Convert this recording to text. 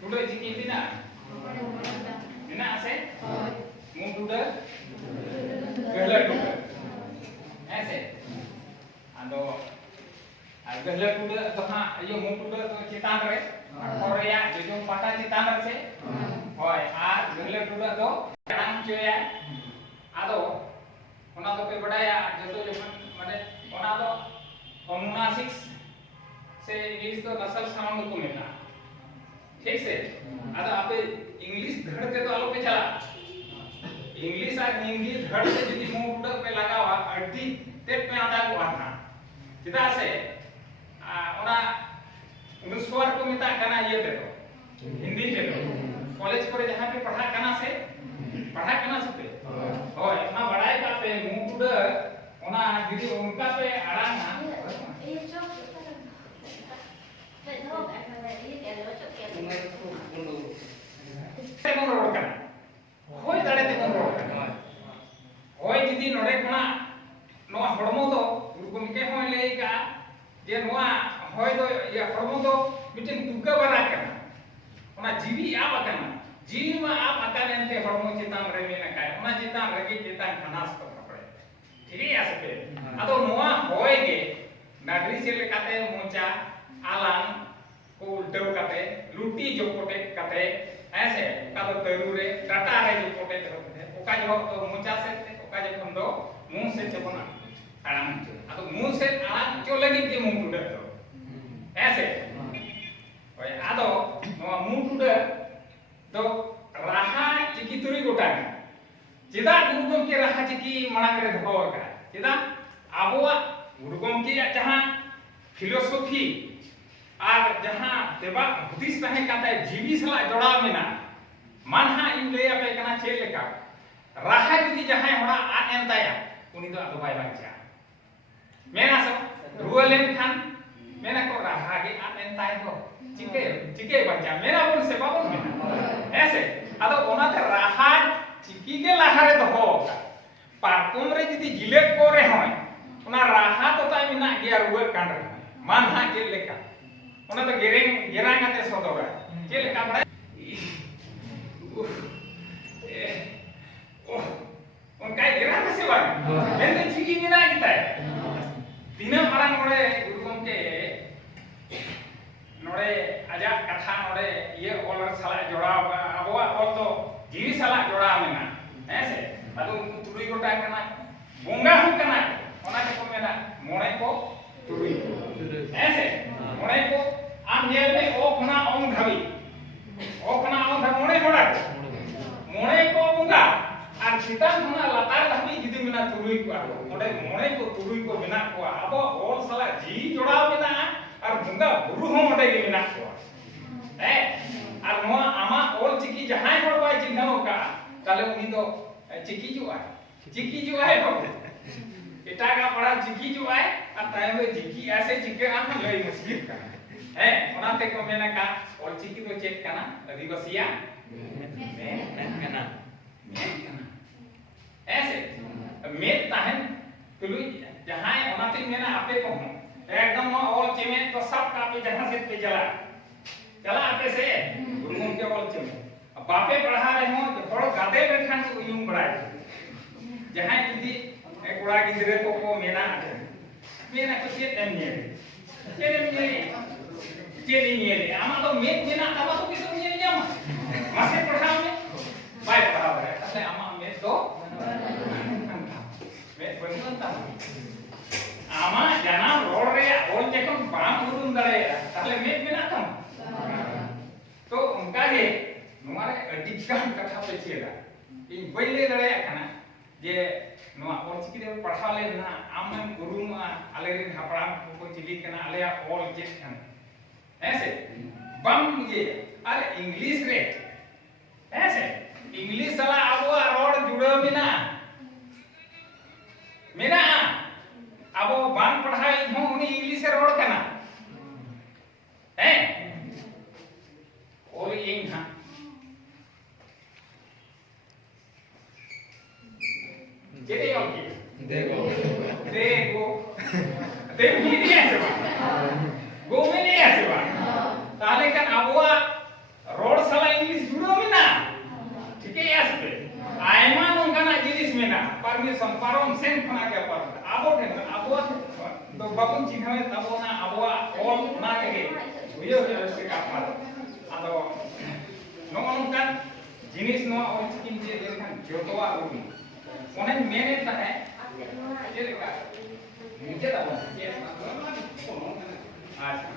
Tuda ciki tina. Mina ase? Mung tuda? Gehla tuda. Ase? Ado gehla tuda to ha iyo mung tuda to citan re. Korea jujung pata citan re se. Hoy ar gehla tuda to kadang cuya. Ado ona do pe badaya joto jokhan mane ona do अनुनासिक्स से English तो नसल sound को मिलता ठीक से अगर आप English धड़ के तो आलो पे चला इंग्लिश और हिंदी धड़ से यदि मुंह उड़क पे लगा हुआ अड्डी तेज पे आधा को आता चिता से ओना स्वर को मिलता करना ये दे दो हिंदी दे दो कॉलेज पर जहाँ पे पढ़ा करना से पे और इतना बड़ाई का पे मुंह उड़क ओना यदि उनका पे आराम ना होय दाड़े ते कोन रोड होय जदी नोडे खना नोआ हड़मो दो गुरुकुम के होय ले का जे नोआ होय दो या हड़मो दो मिटिन तुका बना करना ओना जीवी आप करना जीवी में आप अकान एंते हड़मो चितान रे मेना काय ओना चितान रगी चितान खनास को पड़े ठीक है आसे अदो नोआ होय गे नागरी से लेकाते मोचा आलांग को उल्टो काते लुटी जो कोटे काते ऐसे का तो तरुरे डाटा रे जो कोटे करते ओका जो तो मोचा से ओका जो हम दो मुंह से चबना आराम से तो मुंह से आराम क्यों लगी कि मुंह टुडे तो ऐसे ओए आदो नो मुंह टुडे तो राहा चिकी तुरी गोटा चिदा गुरुगम के राहा चिकी मणांग रे धोर का चिदा आबोआ गुरुगम की जहां फिलोसफी और जहां देबा हुदिस तहे काते जीवी सला जोड़ा मेना मानहा इन ले आपे कना चेल लेका राहा जदी जहां होड़ा आ एंताया उनी दो अदो बाय बांचा मेना सो रुअलेन खान मेना को राहा गे आ एंताय हो चिके बांचा मेना बोल से बाबन मेना ऐसे अदो ओनाते राहा चिकी के लाहारे दो हो पारकुम रे जदी जिलेट कोरे होय ओना राहा तो ताई मिना गया रुअ कांड रे मानहा चेल लेका ओना तो गेरांग आते सदोरा चेल लेका बड़ा उनका गेरांग से बा मेन चिकी मिना गिताय तीना मारांग नोडे गुरुगम के नोडे आजा कथा नोडे ये ओलर साला जोड़ा अबवा ओल तो जीवी साला जोड़ा मेना ऐसे अदो तुरुई गोटा कना बोंगा हु कना ओना के को मेना मोणे को तुरुई ऐसे मोणे को आम नेल में ओ खना ओम धावी ओ खना ओम धा मोणे होड़ा मोणे को बोंगा और चितान खना लतार धावी जिदि मेना तुरुई को आरो ओडे मोणे को तुरुई को मेना को अबो ओल साला जी जोड़ा मेना और बोंगा गुरु हो ओडे के मेना को ए और नोआ आमा ओल चिकी जहां होड़ बाय चिन्हव का ताले उनी तो चिकी जो है हो एटा का बड़ा चिकी जो है और तायम में चिकी ऐसे चिके आ लई मुश्किल का है ओनाते को मेना का और चिकी तो चेक करना आदिवासिया में करना ऐसे में ताहन तुलुई जहां ओनाते मेना आपे को हो एकदम और चिमे तो सब का पे जहां से पे चला आपे से गुरुगम के और चिमे अब बापे पढ़ा रहे हो थोड़ा गाते बैठान को यूं पढ़ाए जहां यदि कोड़ा गिदरे को मेना को चेत एम निये आमा तो मेत मेना आमा तो किसो निये जामा मासे पढ़ाओ में बाय पढ़ाओ है तले आमा मेत तो मेत बनता आमा जाना रोड रे ओल जेकम बाम उरुम दरे तले मेत मेना तम तो उनका जे नोरे अधिकांश कथा पे चेदा इन बइले दरे खाना जे नोआ और चिकी दे पढ़ा ले ना आमन गुरुम आले रे हापड़ाम को चिली कना आले ऑल चेक कन ऐसे बम ये अरे इंग्लिश रे ऐसे इंग्लिश साला अब रोड जुड़ो बिना मेरा अब बांग पढ़ाई हो उनी इंग्लिश से रोड कना हैं और ये हां जेते योगी देखो देखो देखो ये नहीं ऐसे बात गो में नहीं ऐसे बात ताले kan abuwa road sala English judo mina ठीक है यार पे आयमा नोंकाना जिनिस मेना परमिशन पारम सेन खना के पर आबो ठेन आबो तो बाबुन चिन्हवे तबो ना आबो ऑल ना के बुझो से का पार आदो नोंकान जिनिस नो ओइ स्किन जे देखन जोतवा रूम ओने मेने ताहे ये लेका नीचे तबो ये आज